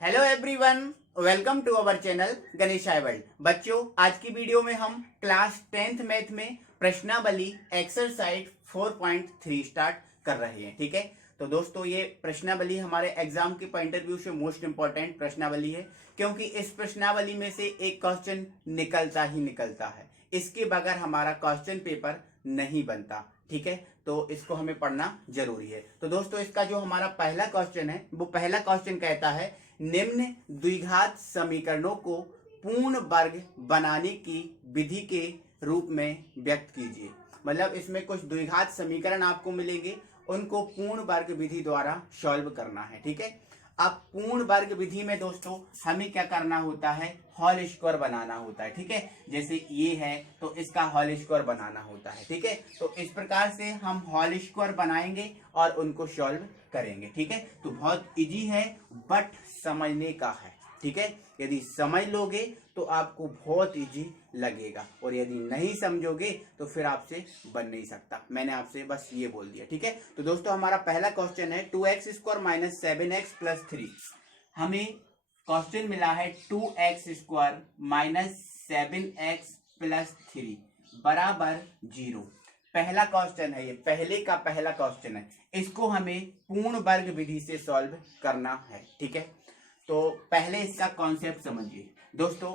Hello everyone, welcome to our channel Ganesh world. बच्चों, आज की वीडियो में हम क्लास 10th मैथ में प्रश्नावली एक्सरसाइज 4.3 स्टार्ट कर रहे हैं। ठीक है, तो दोस्तों ये प्रश्नावली हमारे एग्जाम के पॉइंट ऑफ व्यू से मोस्ट इंपॉर्टेंट प्रश्नावली है, क्योंकि इस प्रश्नावली में से एक क्वेश्चन निकलता ही निकलता है। इसके बगैर हमारा क्वेश्चन पेपर नहीं बनता। ठीक है, तो इसको हमें पढ़ना जरूरी है। तो दोस्तों, इसका जो हमारा पहला क्वेश्चन है, वो पहला क्वेश्चन कहता है निम्न द्विघात समीकरणों को पूर्ण वर्ग बनाने की विधि के रूप में व्यक्त कीजिए। मतलब इसमें कुछ द्विघात समीकरण आपको मिलेंगे, उनको पूर्ण वर्ग विधि द्वारा सॉल्व करना है। ठीक है, अब पूर्ण वर्ग विधि में दोस्तों हमें क्या करना होता है, होल स्क्वायर बनाना होता है। ठीक है, जैसे ये है तो इसका होल स्क्वायर बनाना होता है। ठीक है, तो इस प्रकार से हम होल स्क्वायर बनाएंगे और उनको सॉल्व करेंगे। ठीक है, तो बहुत इजी है बट समझने का है। ठीक है, यदि समझ लोगे तो आपको बहुत इजी लगेगा, और यदि नहीं समझोगे तो फिर आपसे बन नहीं सकता। मैंने आपसे बस ये बोल दिया। ठीक है, तो दोस्तों हमारा पहला क्वेश्चन है 2x² माइनस 7x प्लस 3। हमें क्वेश्चन मिला है 2x² माइनस 7x प्लस 3 बराबर 0। पहला क्वेश्चन है, ये पहले का पहला क्वेश्चन है। इसको हमें पूर्ण वर्ग विधि से सॉल्व करना है। ठीक है, तो पहले इसका कॉन्सेप्ट समझिए दोस्तों।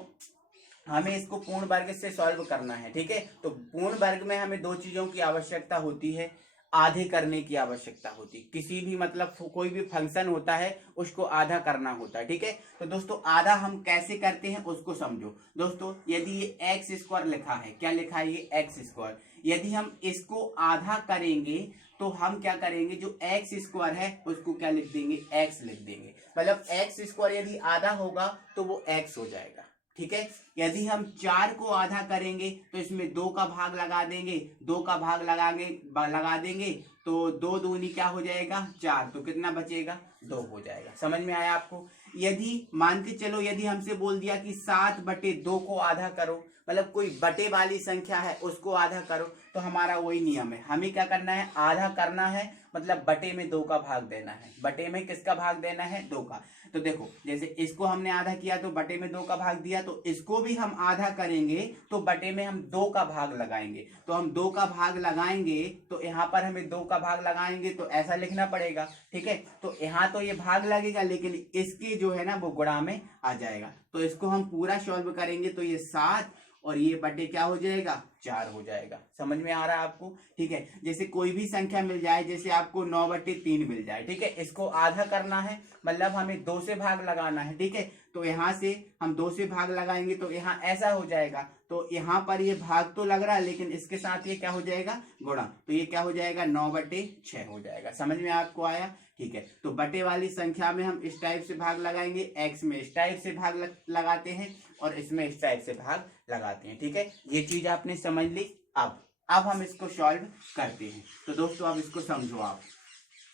हमें इसको पूर्ण वर्ग से सॉल्व करना है। ठीक है, तो पूर्ण वर्ग में हमें दो चीजों की आवश्यकता होती है। आधे करने की आवश्यकता होती है। किसी भी मतलब कोई भी फंक्शन होता है उसको आधा करना होता है। ठीक है, तो दोस्तों आधा हम कैसे करते हैं उसको समझो। दोस्तों यदि ये x² लिखा है, क्या लिखा है ये x², यदि हम इसको आधा करेंगे तो हम क्या करेंगे, जो x² है उसको क्या लिख देंगे, x लिख देंगे। मतलब x² यदि आधा होगा तो वो x हो जाएगा। ठीक है, यदि हम 4 को आधा करेंगे तो इसमें 2 का भाग लगा देंगे, 2 का भाग लगा देंगे तो 2 दूनी क्या हो जाएगा 4, तो कितना बचेगा 2 हो जाएगा। समझ में आया आपको। यदि मान के चलो, यदि हमसे बोल दिया कि 7/2 को आधा करो, मतलब कोई बटे वाली संख्या है उसको आधा करो, तो हमारा वही नियम है। हमें क्या करना है, आधा करना है, मतलब बटे में 2 का भाग देना है। बटे में किसका भाग देना है, 2 का। तो देखो, जैसे इसको हमने आधा किया तो बटे में 2 का भाग दिया, तो इसको भी हम आधा करेंगे तो बटे में हम 2 का भाग लगाएंगे। तो हम 2 का भाग लगाएंगे तो यहाँ पर हमें 2 का भाग लगाएंगे तो ऐसा लिखना पड़ेगा। ठीक है, तो यहाँ तो ये भाग लगेगा, लेकिन इसके जो है ना वो गुणा में आ जाएगा। तो इसको हम पूरा सॉल्व करेंगे तो ये 7 और ये बटे क्या हो जाएगा 4 हो जाएगा। समझ में आ रहा है आपको। ठीक है, जैसे कोई भी संख्या मिल जाए, जैसे आपको 9/3 मिल जाए। ठीक है, इसको आधा करना है, मतलब हमें 2 से भाग लगाना है। ठीक है, तो यहाँ से हम 2 से भाग लगाएंगे तो यहाँ ऐसा हो जाएगा। तो यहाँ पर ये भाग तो लग रहा है, लेकिन इसके साथ ये क्या हो जाएगा गुणा, तो ये क्या हो जाएगा 9/6 हो जाएगा। समझ में आपको आया। ठीक है, तो बटे वाली संख्या में हम इस टाइप से भाग लगाएंगे, एक्स में इस टाइप से भाग लगाते हैं और इसमें इस टाइप से भाग लगाते हैं। ठीक है, ये चीज आपने समझ ली। अब हम इसको सॉल्व करते हैं। तो दोस्तों अब इसको समझो आप।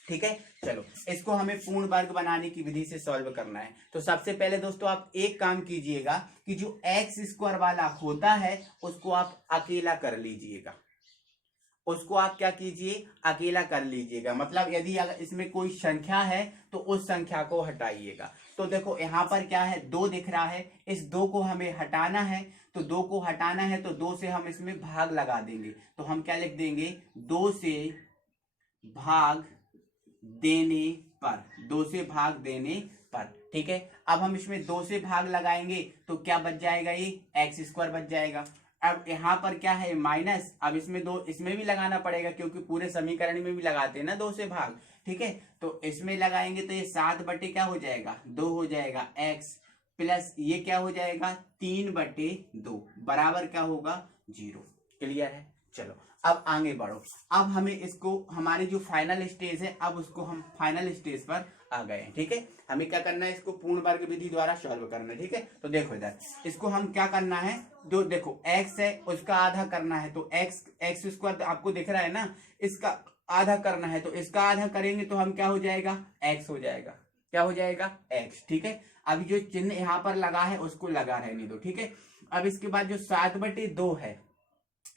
ठीक है, चलो इसको हमें पूर्ण वर्ग बनाने की विधि से सॉल्व करना है। तो सबसे पहले दोस्तों आप एक काम कीजिएगा कि जो x² वाला होता है उसको आप अकेला कर लीजिएगा। उसको आप क्या कीजिए, अकेला कर लीजिएगा। मतलब यदि अगर इसमें कोई संख्या है तो उस संख्या को हटाइएगा। तो देखो यहाँ पर क्या है, 2 दिख रहा है, इस 2 को हमें हटाना है। तो 2 को हटाना है तो 2 से हम इसमें भाग लगा देंगे। तो हम क्या लिख देंगे, 2 से भाग देने पर, 2 से भाग देने पर। ठीक है, अब हम इसमें 2 से भाग लगाएंगे तो क्या बच जाएगा, ये x² बच जाएगा। अब यहाँ पर क्या है माइनस, अब इसमें 2 इसमें भी लगाना पड़ेगा, क्योंकि पूरे समीकरण में भी लगाते हैं ना 2 से भाग। ठीक है, तो इसमें लगाएंगे तो ये 7 बटे क्या हो जाएगा 2 हो जाएगा x, प्लस ये क्या हो जाएगा 3/2 बराबर क्या होगा 0। क्लियर है। चलो अब आगे बढ़ो। अब हमें इसको, हमारे जो फाइनल स्टेज है, अब उसको हम फाइनल स्टेज पर आ गए हैं। ठीक है, हमें क्या करना है, इसको पूर्ण वर्ग विधि द्वारा सॉल्व करना है। ठीक है, तो देखो इधर इसको हम क्या करना है, जो देखो x है उसका आधा करना है, तो x² आपको दिख रहा है ना, इसका आधा करना है, तो इसका आधा करेंगे तो हम क्या हो जाएगा x हो जाएगा। क्या हो जाएगा x। ठीक है, अभी जो चिन्ह यहाँ पर लगा है उसको लगा रहने दो। ठीक है, अब इसके बाद जो 7/2 है,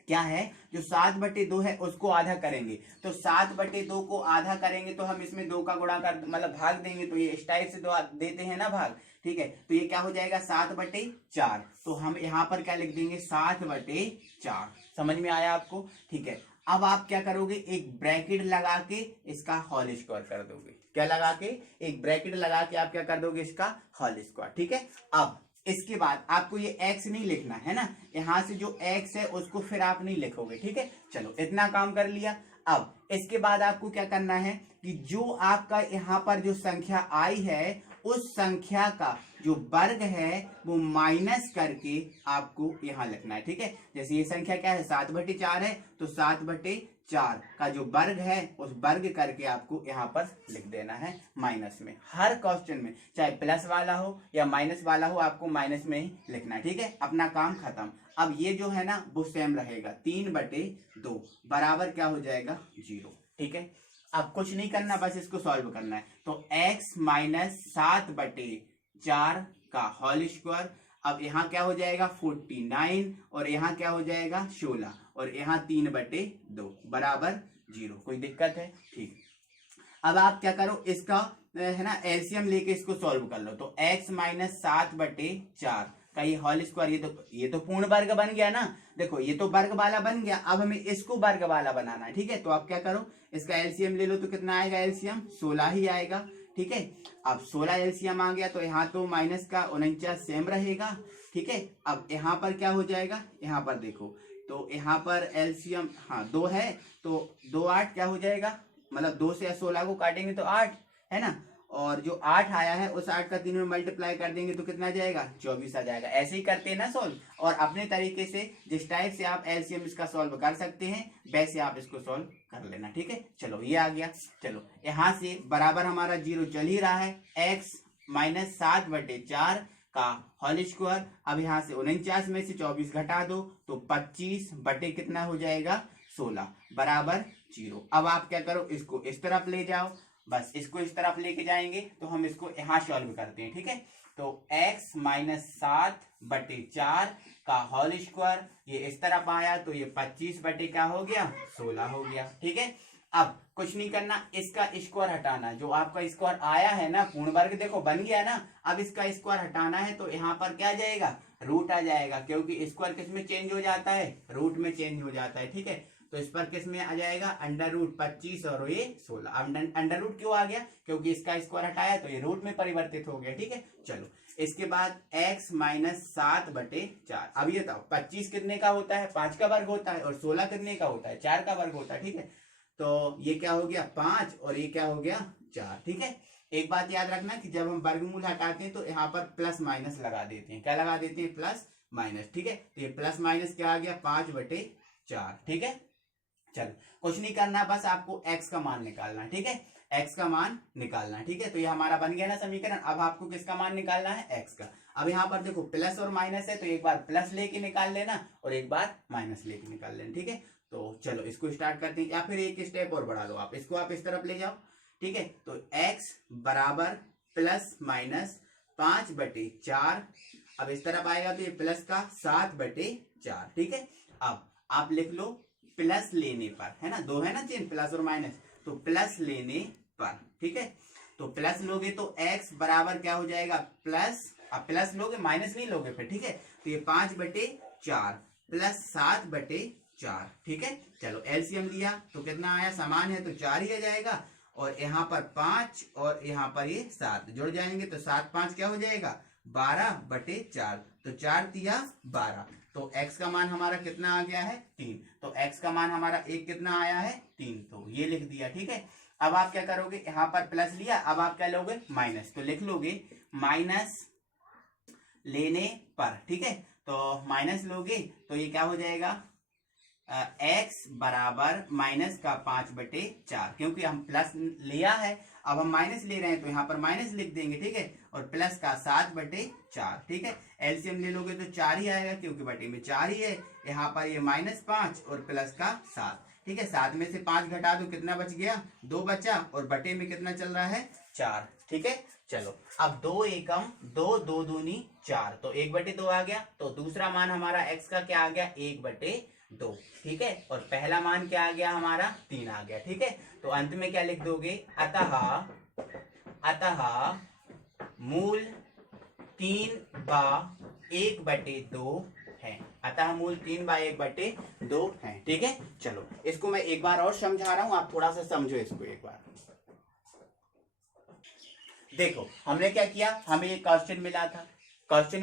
क्या है, जो 7/2 है उसको आधा करेंगे, तो 7/2 को आधा करेंगे तो हम इसमें 2 का गुणा कर मतलब भाग देंगे, तो ये इस टाइप से 2 देते हैं ना भाग, ठीक है। तो ये क्या हो जाएगा 7/4, तो हम यहाँ पर क्या लिख देंगे 7/4। समझ में आया आपको, ठीक है। अब आप क्या करोगे, एक ब्रैकेट लगा के इसका होल स्क्वायर कर दोगे। क्या लगा के, एक ब्रैकेट लगा के आप क्या कर दोगे, इसका होल स्क्वायर, ठीक है। अब इसके बाद आपको ये x नहीं लिखना है ना, यहां से जो x है उसको फिर आप नहीं लिखोगे, ठीक है। चलो इतना काम कर लिया। अब इसके बाद आपको क्या करना है कि जो आपका यहाँ पर जो संख्या आई है उस संख्या का जो वर्ग है वो माइनस करके आपको यहाँ लिखना है, ठीक है। जैसे ये संख्या क्या है 7/4 है, तो 7/4 का जो वर्ग है उस वर्ग करके आपको यहाँ पर लिख देना है माइनस में। हर क्वेश्चन में चाहे प्लस वाला हो या माइनस वाला हो आपको माइनस में ही लिखना है, ठीक है। अपना काम खत्म। अब ये जो है ना वो सेम रहेगा, 3/2 बराबर क्या हो जाएगा 0, ठीक है। अब कुछ नहीं करना, बस इसको सॉल्व करना है। तो x माइनस 7/4 का होल स्क्वायर, अब यहाँ क्या हो जाएगा 49 और यहाँ क्या हो जाएगा 16 और यहाँ 3/2 बराबर 0। कोई दिक्कत है, ठीक। अब आप क्या करो, इसका है ना एलसीएम लेके इसको सॉल्व कर लो। तो x माइनस 7/4 का ये होल स्क्वायर, ये तो पूर्ण वर्ग बन गया ना, देखो ये तो वर्ग वाला बन गया। अब हमें इसको वर्ग वाला बनाना है, ठीक है। तो आप क्या करो, इसका एलसीएम ले लो, तो कितना आएगा एलसीएम 16 ही आएगा, ठीक है। अब 16 एलसीएम आ गया, तो यहाँ तो माइनस का 49 सेम रहेगा, ठीक है। अब यहाँ पर क्या हो जाएगा, यहाँ पर देखो, तो यहाँ पर एलसीएम हाँ 2 है, तो 2 8 क्या हो जाएगा, मतलब 2 से 16 को काटेंगे तो 8 है ना, और जो 8 आया है उस 8 का 3 में मल्टीप्लाई कर देंगे तो कितना जाएगा 24 आ जाएगा। ऐसे ही करते हैं ना सॉल्व, और अपने तरीके से जिस टाइप से आप एलसीएम इसका सॉल्व कर सकते हैं वैसे आप इसको सॉल्व कर लेना, ठीक है। चलो ये आ गया। चलो यहाँ से बराबर हमारा 0 चल ही रहा है, x माइनस 7/4 का होल स्क्वायर। अब यहाँ से 49 में से 24 घटा दो तो 25 बटे कितना हो जाएगा 16 बराबर 0। अब आप क्या करो, इसको इस तरफ ले जाओ, बस इसको इस तरफ लेके जाएंगे तो हम इसको यहाँ सॉल्व करते हैं, ठीक है। तो x माइनस 7/4 का होल स्क्वायर, ये इस तरफ आया तो ये 25 बटे क्या हो गया 16 हो गया, ठीक है। अब कुछ नहीं करना, इसका स्क्वायर हटाना, जो आपका स्क्वायर आया है ना पूर्ण वर्ग देखो बन गया ना। अब इसका स्क्वायर हटाना है तो यहाँ पर क्या जाएगा रूट आ जाएगा, क्योंकि स्क्वायर किस में चेंज हो जाता है, रूट में चेंज हो जाता है, ठीक है। तो इस पर किस में आ जाएगा √25 और ये 16। अंडर रूट क्यों आ गया, क्योंकि इसका स्क्वायर हटाया तो ये रूट में परिवर्तित हो गया, ठीक है। चलो इसके बाद x माइनस 7/4। अब ये बताओ 25 कितने का होता है 5 का वर्ग होता है, और 16 कितने का होता है 4 का वर्ग होता है, ठीक है। तो ये क्या हो गया 5 और ये क्या हो गया 4, ठीक है। एक बात याद रखना कि जब हम वर्गमूल हटाते हैं तो यहाँ पर प्लस माइनस लगा देते हैं, क्या लगा देते हैं प्लस माइनस, ठीक है। तो ये प्लस माइनस क्या आ गया 5/4, ठीक है। चलो कुछ नहीं करना, बस आपको x का मान निकालना है, ठीक है। x का मान निकालना है, ठीक है। तो ये हमारा बन गया ना समीकरण। अब आपको किसका मान निकालना है x का। अब यहाँ पर देखो प्लस और माइनस है, तो एक बार प्लस लेके निकाल लेना और एक बार माइनस लेके निकाल लेना, ठीक है। तो चलो इसको स्टार्ट करते हैं, या फिर एक स्टेप और बढ़ा दो आप, इसको आप इस तरफ ले जाओ, ठीक है। तो x बराबर प्लस माइनस 5/4, अब इस तरफ आएगा तो ये प्लस का 7/4, ठीक है। अब आप लिख लो प्लस लेने पर, है ना, 2 है ना चेन प्लस और माइनस, तो प्लस लेने पर, ठीक है। तो प्लस लोगे तो x बराबर क्या हो जाएगा प्लस, अब प्लस लोगे माइनस नहीं लोगे फिर, ठीक है। तो ये 5/4 प्लस 7/4, ठीक है। चलो एलसीएम लिया तो कितना आया, समान है तो 4 ही आ जाएगा, और यहाँ पर 5 और यहाँ पर ये 7 जुड़ जाएंगे तो 7 5 क्या हो जाएगा 12/4, तो 4 तिया 12, तो x का मान हमारा कितना आ गया है 3। तो x का मान हमारा एक कितना आया है 3, तो ये लिख दिया, ठीक है। अब आप क्या करोगे, यहाँ पर प्लस लिया, अब आप क्या लोगे माइनस, तो लिख लोगे माइनस लेने पर, ठीक है। तो माइनस लोगे तो ये क्या हो जाएगा x बराबर माइनस का 5/4, क्योंकि हम प्लस लिया है अब हम माइनस ले रहे हैं तो यहाँ पर माइनस लिख देंगे, ठीक है। और प्लस का 7/4, ठीक है। एलसीएम ले लोगे तो 4 ही आएगा, क्योंकि बटे में 4 ही है। यहाँ पर ये -5 और प्लस का 7, ठीक है। 7 में से 5 घटा दो कितना बच गया 2 बचा, और बटे में कितना चल रहा है 4, ठीक है। चलो अब 2 एकम 2, 2 दूनी 4, तो 1/2 आ गया। तो दूसरा मान हमारा x का क्या आ गया 1/2, 2, ठीक है। और पहला मान क्या आ गया हमारा 3 आ गया, ठीक है। तो अंत में क्या लिख दोगे, अतः मूल 3/1/2 है। अतः मूल 3/1/2 है, ठीक है। चलो इसको मैं एक बार और समझा रहा हूं, आप थोड़ा सा समझो इसको एक बार। देखो हमने क्या किया, हमें एक क्वेश्चन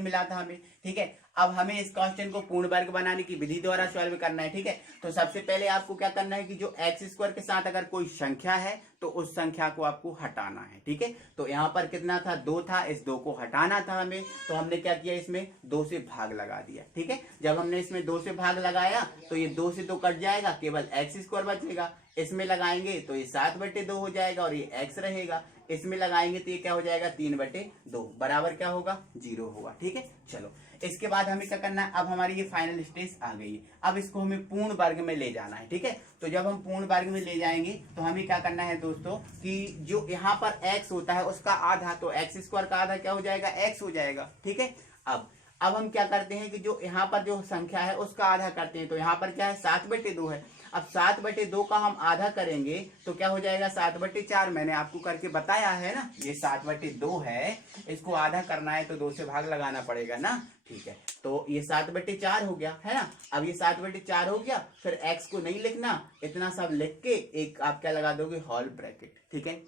मिला था हमें, ठीक है। अब हमें इस क्वेश्चन को पूर्ण वर्ग बनाने की विधि द्वारा सॉल्व करना है, ठीक है। तो सबसे पहले आपको क्या करना है कि जो एक्स स्क्वायर के साथ अगर कोई संख्या है तो उस संख्या को आपको हटाना है, ठीक है। तो यहाँ पर कितना था, 2 था, इस 2 को हटाना था हमें, तो हमने क्या किया, इसमें 2 से भाग लगा दिया, ठीक है। जब हमने इसमें 2 से भाग लगाया तो ये 2 से 2 कट जाएगा, केवल एक्स स्क्वायर बचेगा। इसमें लगाएंगे तो ये 7/2 हो जाएगा और ये एक्स रहेगा। इसमें लगाएंगे तो ये क्या हो जाएगा, 3/2 बराबर क्या होगा, 0 होगा, ठीक है। चलो इसके बाद हमें क्या करना है, अब हमारी ये फाइनल स्टेज आ गई है। अब इसको हमें पूर्ण वर्ग में ले जाना है, ठीक है। तो जब हम पूर्ण वर्ग में ले जाएंगे तो हमें क्या करना है दोस्तों कि जो यहाँ पर x होता है उसका आधा, तो एक्स स्क्वायर का आधा क्या हो जाएगा, x हो जाएगा, ठीक है। अब हम क्या करते हैं कि जो यहाँ पर जो संख्या है उसका आधा करते हैं। तो यहाँ पर क्या है, 7/2 है। अब 7/2 का हम आधा करेंगे तो क्या हो जाएगा, 7/4। मैंने आपको करके बताया है ना, ये 7/2 है, इसको आधा करना है तो 2 से भाग लगाना पड़ेगा ना, ठीक है। तो ये 7/4 हो गया है ना। अब ये 7/4 हो गया, फिर x को नहीं लिखना, इतना सब लिख के एक आप क्या लगा दोगे, होल ब्रैकेट, ठीक है।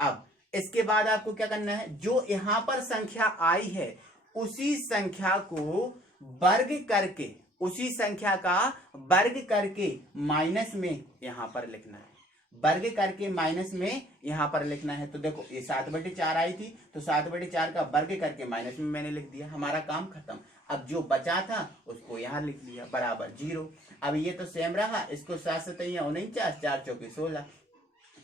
अब इसके बाद आपको क्या करना है, जो यहाँ पर संख्या आई है उसी संख्या को वर्ग करके, उसी संख्या का वर्ग करके माइनस में यहां पर लिखना है, वर्ग करके माइनस में यहां पर लिखना है। तो देखो ये 7/4 आई थी, तो 7/4 का वर्ग करके माइनस में मैंने लिख दिया, हमारा काम खत्म। अब जो बचा था उसको यहां लिख लिया, बराबर 0। अब ये तो सेम रहा, इसको 7 7 49, 4 चौके 16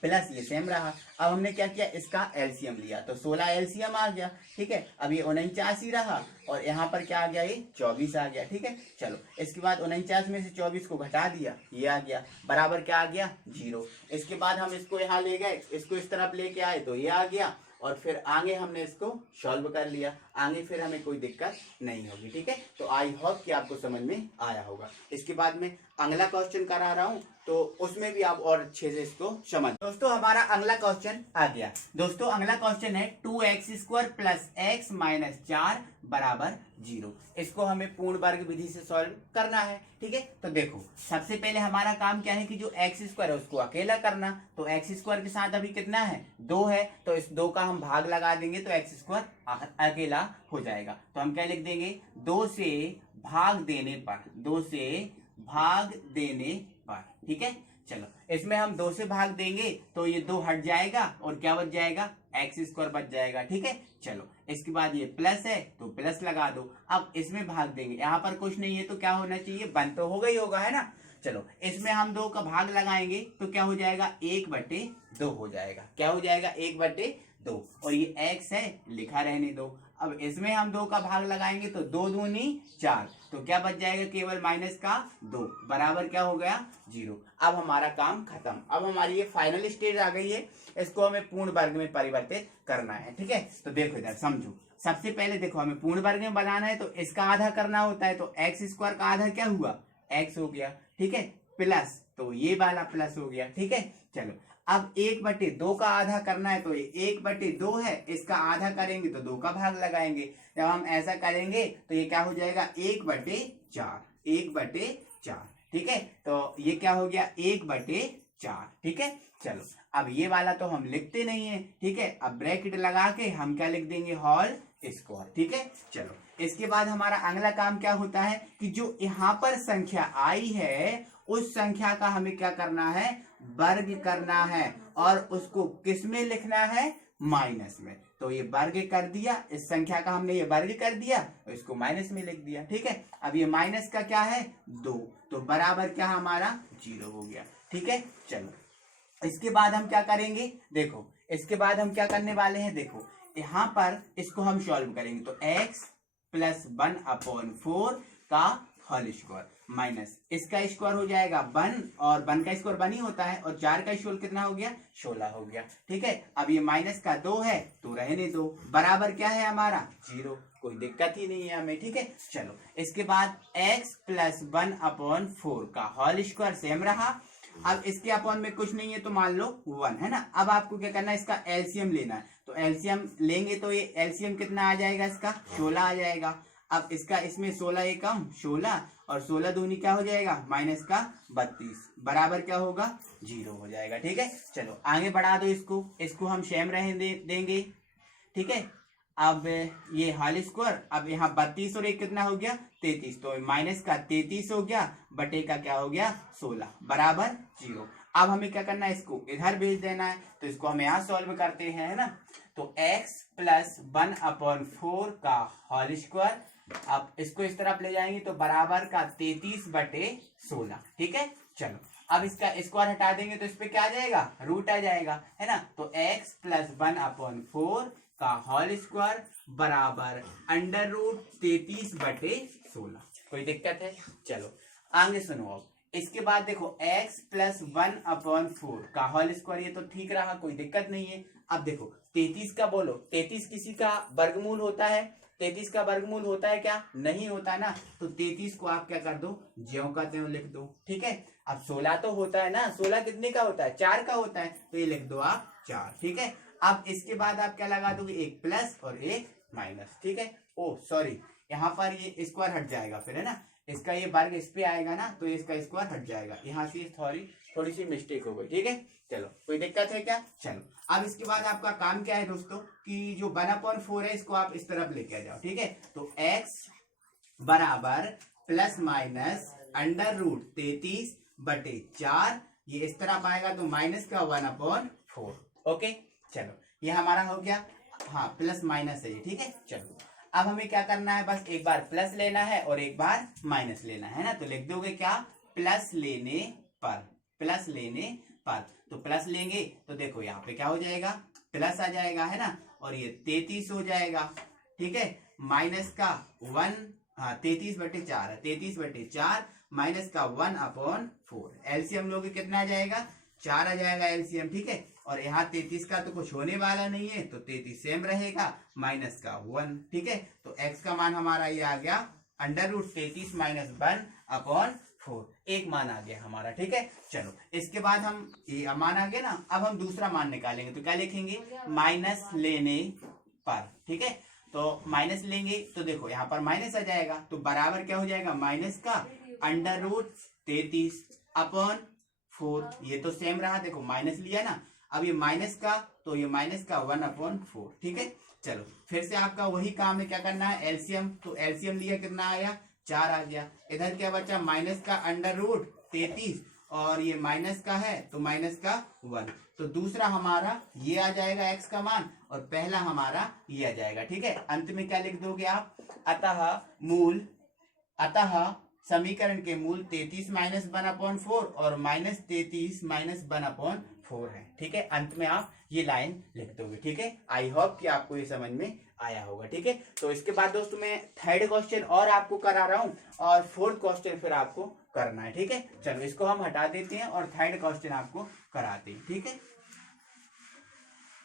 प्लस ये सेम रहा। अब हमने क्या किया, इसका एलसीएम लिया, तो 16 एलसीएम आ गया, ठीक है। अब ये 49 ही रहा और यहाँ पर क्या आ गया, ये 24 आ गया, ठीक है। चलो इसके बाद 49 में से 24 को घटा दिया, ये आ गया, बराबर क्या आ गया, 0। इसके बाद हम इसको यहाँ ले गए, इसको इस तरफ लेके आए तो ये आ गया, और फिर आगे हमने इसको सॉल्व कर लिया, आगे फिर हमें कोई दिक्कत नहीं होगी, ठीक है। तो आई होप कि आपको समझ में आया होगा। इसके बाद में अगला क्वेश्चन करा रहा हूँ, तो उसमें भी आप और अच्छे से इसको समझ। दोस्तों हमारा अगला क्वेश्चन आ गया। दोस्तों अगला क्वेश्चन है 2x² प्लस x माइनस 4 बराबर 0। इसको हमें पूर्ण वर्ग विधि से सॉल्व करना है, ठीक है। तो देखो सबसे पहले हमारा काम क्या है कि जो x² है उसको अकेला करना। तो x² के साथ अभी कितना है, 2 है, तो इस 2 का हम भाग लगा देंगे तो x² अकेला हो जाएगा। तो हम क्या लिख देंगे, 2 से भाग देने पर, 2 से भाग देने पर, ठीक है। चलो इसमें हम 2 से भाग देंगे तो ये 2 हट जाएगा और क्या बच जाएगा, x² बच जाएगा, ठीक है। चलो इसके बाद ये प्लस है तो प्लस लगा दो। अब इसमें भाग देंगे, यहाँ पर कुछ नहीं है तो क्या होना चाहिए, 1 तो होगा ही होगा, है ना। चलो इसमें हम 2 का भाग लगाएंगे तो क्या हो जाएगा, 1/2 हो जाएगा, क्या हो जाएगा, 1/2। और ये x है, लिखा रहने दो। अब इसमें हम 2 का भाग लगाएंगे तो 2 दूनी 4, तो क्या बच जाएगा, केवल माइनस का 2 बराबर क्या हो गया, 0। अब हमारा काम खत्म। अब हमारी ये फाइनल स्टेज आ गई है, इसको हमें पूर्ण वर्ग में परिवर्तित करना है, ठीक है। तो देखो इधर समझो, सबसे पहले देखो हमें पूर्ण वर्ग में बनाना है तो इसका आधा करना होता है, तो x² का आधा क्या हुआ, x हो गया, ठीक है, प्लस तो ये वाला प्लस हो गया, ठीक है। चलो अब 1/2 का आधा करना है, तो ये 1/2 है, इसका आधा करेंगे तो 2 का भाग लगाएंगे। जब हम ऐसा करेंगे तो ये क्या हो जाएगा, 1/4, 1/4, ठीक है। तो ये क्या हो गया, 1/4, ठीक है। चलो अब ये वाला तो हम लिखते नहीं है, ठीक है। अब ब्रैकेट लगा के हम क्या लिख देंगे, होल स्क्वायर, ठीक है। चलो इसके बाद हमारा अगला काम क्या होता है कि जो यहाँ पर संख्या आई है उस संख्या का हमें क्या करना है, वर्ग करना है, और उसको किस में लिखना है, माइनस में। तो ये वर्ग कर दिया, इस संख्या का हमने ये वर्ग कर दिया और इसको माइनस में लिख दिया, ठीक है। अब ये माइनस का क्या है, 2, तो बराबर क्या हमारा 0 हो गया, ठीक है। चलो इसके बाद हम क्या करेंगे, देखो इसके बाद हम क्या करने वाले हैं, देखो यहाँ पर इसको हम सॉल्व करेंगे तो x + 1/4 का होल स्क्वायर। माइनस इसका स्क्वायर हो जाएगा 1 और 1 का स्क्वायर 1 ही होता है और 4 का स्क्वायर कितना हो गया 16 हो गया। ठीक है, अब ये माइनस का 2 है तो रहने दो, बराबर क्या है हमारा 0, कोई दिक्कत ही नहीं है हमें। ठीक है, चलो इसके बाद x प्लस 1/4 का होल स्क्वायर सेम रहा। अब इसके अपॉन में कुछ नहीं है तो मान लो 1 है ना। अब आपको क्या करना है, इसका एलसीएम लेना है, तो एलसीएम लेंगे तो ये एलसीएम कितना आ जाएगा, इसका 16 आ जाएगा। अब इसका इसमें 16 एकम 16 और 16 दूनी क्या हो जाएगा माइनस का 32 बराबर क्या होगा 0 हो जाएगा। ठीक है, चलो आगे बढ़ा दो इसको हम सेम रहने देंगे। ठीक है, अब ये होल स्क्वायर, अब यहाँ 32 और 1 कितना हो गया 33, तो माइनस का 33 हो गया बटे का क्या हो गया 16 बराबर 0। अब हमें क्या करना है, इसको इधर भेज देना है, तो इसको हम यहाँ सॉल्व करते हैं है ना। तो x प्लस 1/4 का होल स्क्वायर, अब इसको इस तरफ ले जाएंगे तो बराबर का 33/16। ठीक है, चलो अब इसका स्क्वायर हटा देंगे तो इस पे क्या आ जाएगा रूट आ जाएगा है ना। तो x प्लस 1/4 का होल स्क्वायर बराबर √33/16। कोई दिक्कत है, चलो आगे सुनो। अब इसके बाद देखो x प्लस 1/4 का होल स्क्वायर, ये तो ठीक रहा, कोई दिक्कत नहीं है। अब देखो 33 का बोलो, 33 किसी का वर्गमूल होता है, 33 का वर्गमूल होता है क्या, नहीं होता ना। तो 33 को आप क्या कर दो ज्यों का त्यों लिख दो। ठीक है, अब 16 तो होता है ना, 16 कितने का होता है 4 का होता है, तो ये लिख दो आप 4। ठीक है, अब इसके बाद आप क्या लगा दोगे, एक प्लस और एक माइनस। ठीक है, ओ सॉरी यहाँ पर ये स्क्वायर हट जाएगा फिर है ना, इसका ये वर्ग इस पे आएगा ना तो इसका स्क्वायर हट जाएगा, यहाँ से थोड़ी सी मिस्टेक हो गई। ठीक है, चलो कोई दिक्कत है क्या। चलो अब इसके बाद आपका काम क्या है दोस्तों, कि जो 1/4 है इसको आप इस तरफ लेके आ जाओ। ठीक है, तो x बराबर प्लस माइनस √33/4, ये इस तरफ आएगा तो माइनस का 1/4। ओके, चलो ये हमारा हो गया, हाँ प्लस माइनस है ये। ठीक है, चलो अब हमें क्या करना है, बस एक बार प्लस लेना है और एक बार माइनस लेना है ना। तो लिख दोगे क्या, प्लस लेने पर, प्लस लेने पर, तो प्लस लेंगे तो देखो यहाँ पे क्या हो जाएगा प्लस आ जाएगा है ना, और ये 33 हो जाएगा। ठीक है, माइनस का 1, हाँ 33/4 है, 33/4 माइनस का 1/4, एलसीएम लोगे कितना आ जाएगा 4 आ जाएगा एलसीएम। ठीक है, और यहाँ 33 का तो कुछ होने वाला नहीं है तो 33 सेम रहेगा, माइनस का 1। ठीक है, तो x का मान हमारा ये आ गया √33 - 1/4, एक मान आ गया हमारा। ठीक है, चलो इसके बाद हम ये मान आ गया ना, अब हम दूसरा मान निकालेंगे तो क्या लिखेंगे माइनस लेने पर। ठीक है, तो माइनस लेंगे तो देखो यहाँ पर माइनस आ जाएगा तो बराबर क्या हो जाएगा माइनस का √33/4, ये तो सेम रहा, देखो माइनस लिया ना, अब ये माइनस का तो ये माइनस का 1/4। ठीक है, चलो फिर से आपका वही काम है, क्या करना है एलसीएम, तो एलसीएम लिया कितना आया 4 आ गया, इधर क्या बचा माइनस का √33 और ये माइनस का है तो माइनस का 1, तो दूसरा हमारा ये आ जाएगा x का मान और पहला हमारा ये आ जाएगा। ठीक है, अंत में क्या लिख दोगे आप, अतः समीकरण के मूल 33 - 1/4 और -33 - 1/4 है। ठीक है, अंत में आप ये लाइन लिख दोगे। ठीक है, आई होप कि आपको ये समझ में आया होगा। ठीक है, तो इसके बाद दोस्तों मैं थर्ड क्वेश्चन और आपको करा रहा हूँ और फोर्थ क्वेश्चन फिर आपको करना है। ठीक है, चलो इसको हम हटा देते हैं और थर्ड क्वेश्चन आपको कराते हैं। ठीक है,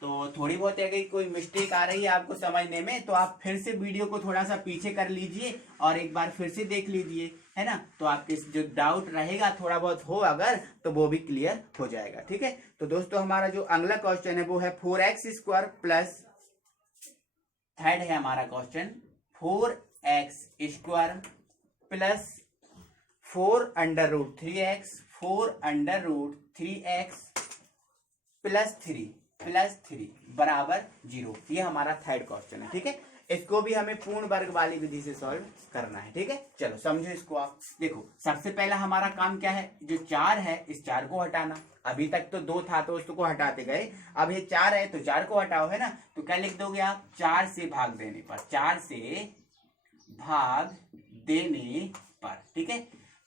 तो थोड़ी बहुत अगर कोई मिस्टेक आ रही है आपको समझने में तो आप फिर से वीडियो को थोड़ा सा पीछे कर लीजिए और एक बार फिर से देख लीजिए है ना, तो आपके जो डाउट रहेगा थोड़ा बहुत हो अगर तो वो भी क्लियर हो जाएगा। ठीक है, तो दोस्तों हमारा जो अगला क्वेश्चन है वो है 4x² प्लस, थर्ड है हमारा question 4x² plus 4√3x plus 3 बराबर 0, ये हमारा थर्ड क्वेश्चन है। ठीक है, इसको भी हमें पूर्ण वर्ग वाली विधि से सॉल्व करना है। ठीक है, चलो समझो इसको आप। देखो सबसे पहला हमारा काम क्या है, जो 4 है इस 4 को हटाना, अभी तक तो 2 था तो उसको हटाते गए, अब ये 4 है तो 4 को हटाओ है ना, तो क्या लिख दोगे आप 4 से भाग देने पर, 4 से भाग देने पर। ठीक है,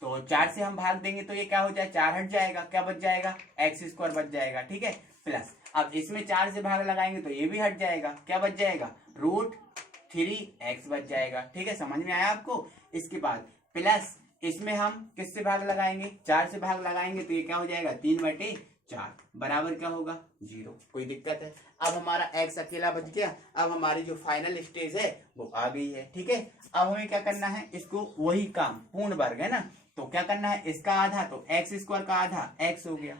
तो 4 से हम भाग देंगे तो ये क्या हो जाए 4 हट जाएगा, क्या बच जाएगा x² बच जाएगा। ठीक है, प्लस अब इसमें 4 से भाग लगाएंगे तो ये भी हट जाएगा, क्या बच जाएगा √3x बच जाएगा। ठीक है, समझ में आया आपको। इसके बाद प्लस इसमें हम किससे भाग लगाएंगे, 4 से भाग लगाएंगे, तो ये क्या हो जाएगा 3/4 बराबर क्या होगा 0। कोई दिक्कत है। अब हमारा x अकेला बच गया। अब हमारी जो फाइनल स्टेज है वो आ गई है। ठीक है, अब हमें क्या करना है, इसको वही काम पूर्ण वर्ग है ना, तो क्या करना है, इसका आधा तो x² का आधा x हो गया,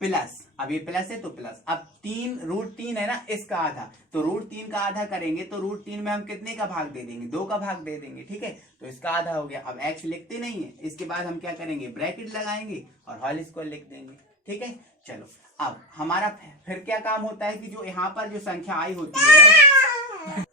प्लस, अब ये प्लस है तो प्लस, अब 3√3 है ना इसका आधा, तो √3 का आधा करेंगे तो √3 में हम कितने का भाग दे देंगे, 2 का भाग दे देंगे। ठीक है, तो इसका आधा हो गया। अब x लिखते नहीं है, इसके बाद हम क्या करेंगे, ब्रैकेट लगाएंगे और होल स्क्वायर लिख देंगे। ठीक है, चलो अब हमारा फिर क्या काम होता है कि जो यहाँ पर जो संख्या आई होती है,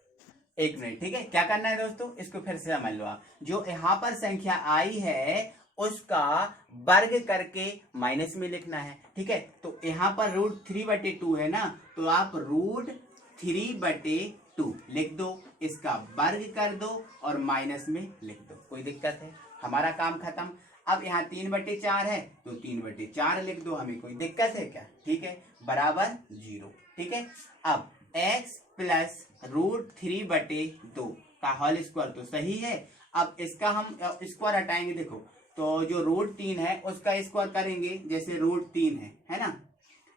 एक मिनट, ठीक है, क्या करना है दोस्तों, इसको फिर से समझ लो आप, जो यहाँ पर संख्या आई है उसका वर्ग करके माइनस में लिखना है। ठीक है, तो यहाँ पर √3/2 है ना, तो आप √3/2 लिख दो, इसका वर्ग कर दो और माइनस में लिख दो। कोई दिक्कत है, हमारा काम खत्म। अब यहाँ 3/4 है तो 3/4 लिख दो, हमें कोई दिक्कत है क्या। ठीक है, बराबर 0। ठीक है, अब x प्लस √3/2 का होल स्क्वायर तो सही है। अब इसका हम स्क्वायर हटाएंगे, देखो तो जो √3 है उसका स्क्वायर करेंगे, जैसे √3 है ना,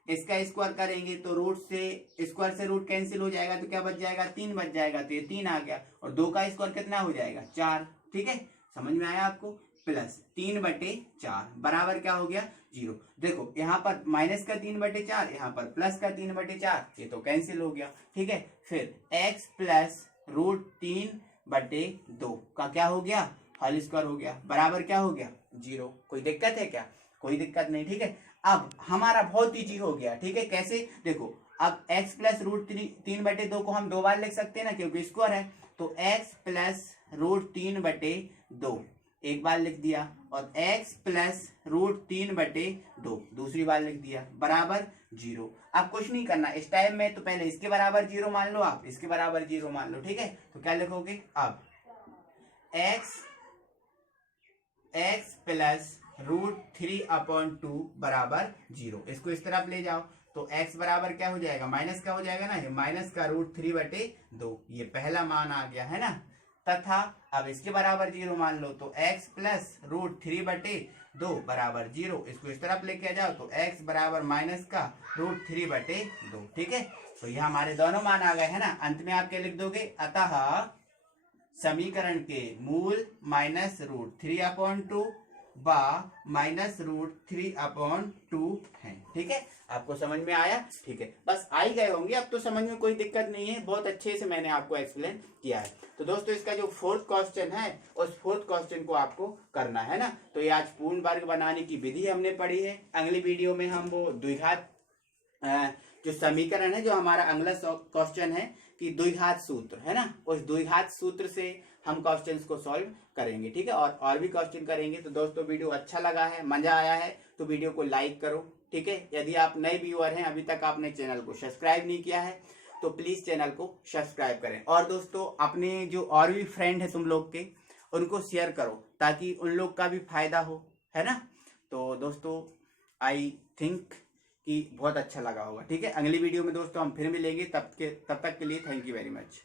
इसका स्क्वायर करेंगे तो रूट से स्क्वायर से रूट कैंसिल हो जाएगा, तो क्या बच जाएगा 3 बच जाएगा, तो ये 3 आ गया, और 2 का स्क्वायर कितना हो जाएगा 4। ठीक है, समझ में आया आपको, प्लस 3/4 बराबर क्या हो गया 0। देखो यहाँ पर माइनस का 3/4, यहाँ पर प्लस का 3/4, ये तो कैंसिल हो गया। ठीक है, फिर x प्लस √3/2 का क्या हो गया, होल स्क्वायर हो गया, बराबर क्या हो गया 0। कोई दिक्कत है क्या, कोई दिक्कत नहीं। ठीक है, अब हमारा बहुत इजी हो गया। ठीक है, कैसे, देखो अब x प्लस √3/2 को हम 2 बार लिख सकते हैं ना, क्योंकि स्क्वायर है, तो x प्लस √3/2 एक बार लिख दिया, और x प्लस √3/2 दूसरी बार लिख दिया, बराबर 0। अब कुछ नहीं करना इस टाइम में, तो पहले इसके बराबर 0 मान लो, आप इसके बराबर 0 मान लो। ठीक है, तो क्या लिखोगे, अब x प्लस √3/2 बराबर 0, इसको इस तरफ ले जाओ, तो x बराबर क्या हो जाएगा, माइनस का हो जाएगा ना, ये माइनस का √3/2, ये पहला मान आ गया है ना, तथा अब इसके बराबर 0 मान लो, तो x प्लस √3/2 बराबर 0, इसको इस तरफ लेके जाओ, तो x बराबर माइनस का √3/2। ठीक है, तो ये हमारे दोनों मान आ गए है ना। अंत में आप क्या लिख दोगे, अतः समीकरण के मूल -√3/2 व -√3/2 है। ठीक है, आपको समझ में आया। ठीक है, बस आ ही गए होंगे, अब तो समझ में कोई दिक्कत नहीं है, बहुत अच्छे से मैंने आपको एक्सप्लेन किया है। तो दोस्तों इसका जो 4th क्वेश्चन है, उस 4th क्वेश्चन को आपको करना है ना। तो ये आज पूर्ण वर्ग बनाने की विधि हमने पढ़ी है। अगली वीडियो में हम वो द्विघात जो समीकरण है, जो हमारा अगला क्वेश्चन है कि द्विघात सूत्र है ना, उस द्विघात सूत्र से हम क्वेश्चंस को सॉल्व करेंगे। ठीक है, और भी क्वेश्चन करेंगे। तो दोस्तों वीडियो अच्छा लगा है, मजा आया है, तो वीडियो को लाइक करो। ठीक है, यदि आप नए व्यूअर हैं, अभी तक आपने चैनल को सब्सक्राइब नहीं किया है, तो प्लीज चैनल को सब्सक्राइब करें। और दोस्तों अपने जो और भी फ्रेंड है तुम लोग के, उनको शेयर करो, ताकि उन लोग का भी फायदा हो, है ना। तो दोस्तों आई थिंक कि बहुत अच्छा लगा होगा। ठीक है, अगली वीडियो में दोस्तों हम फिर मिलेंगे, तब तक के लिए थैंक यू वेरी मच।